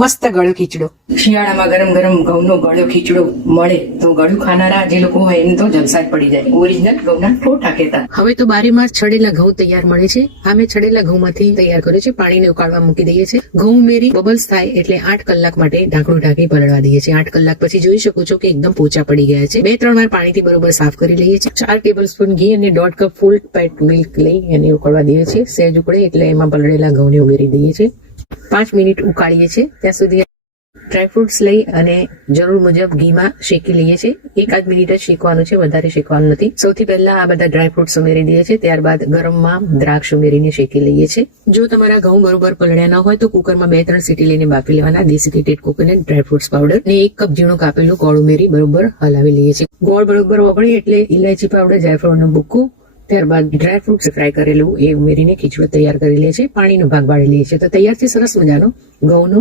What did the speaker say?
મસ્ત ગળ્યો ખીચડો. શિયાળામાં ગરમ ગરમ ઘઉંનો ગળ્યો ખીચડો મળે તો ગળ્યું ખાનારા જે લોકો હોય એને તો જલસા જ પડી જાય. ઓરિજિનલ ઘઉંના ઠોઠા કહેતા. હવે તો બારેમાસ છડેલા ઘઉં તૈયાર મળે છે. આ મેં છડેલા ઘઉંમાંથી તૈયાર કર્યો છે. પાણીને ઉકાળવા મૂકી દઈએ છીએ. ઘઉં મેરી બબલ્સ થાય એટલે 8 કલાક માટે ઢાંકણું ઢાંકી પલળવા દઈએ છીએ. 8 કલાક પછી જોઈ શકો છો કે એકદમ પોચા પડી ગયા છે. 2-3 વાર પાણીથી બરોબર સાફ કરી લઈએ છીએ. 4 ટેબલસ્પૂન ઘી અને 1.5 કપ ફૂલ ફેટ મિલ્ક લઈ એને ઉકળવા દઈએ છીએ. સહેજ ઉકળે એટલે એમાં પલળેલા ઘઉંને ઉમેરી દઈએ છીએ. 5 મિનિટ ઉકાળીએ છીએ. ત્યાં સુધી ડ્રાયફ્રૂટ્સ લઈ અને જરૂર મુજબ ઘીમાં શેકી લઈએ છીએ. 1-8 મિનિટ જ શેકવાનું છે, વધારે શેકવાનું નથી. સૌથી પહેલા આ બધા ડ્રાયફ્રૂટ્સ ઉમેરી દઈએ છીએ. ત્યારબાદ ગરમમાં દ્રાક્ષ ઉમેરીને શેકી લઈએ છીએ. જો તમારા ઘઉં બરોબર પલળ્યા ન હોય તો કુકરમાં 2-3 સીટી લઈને બાફી લેવાના. ડેસિકેટેડ કોકોનટ ડ્રાયફ્રૂટ્સ પાવડર ને 1 કપ ઝીણું કાપેલું ગોળ ઉમેરી બરોબર હલાવી લઈએ છીએ. ગોળ બરોબર ઓગળે એટલે ઇલાયચી પાવડર, જાયફળનું ભૂક્કું, ત્યારબાદ ડ્રાયફ્રૂટ્સ ફ્રાય કરેલું એ ઉમેરીને ખીચડો તૈયાર કરી લે છે. પાણીનો ભાગ વાળી લઈએ છીએ. તો તૈયાર છે સરસ મજાનો ઘઉંનો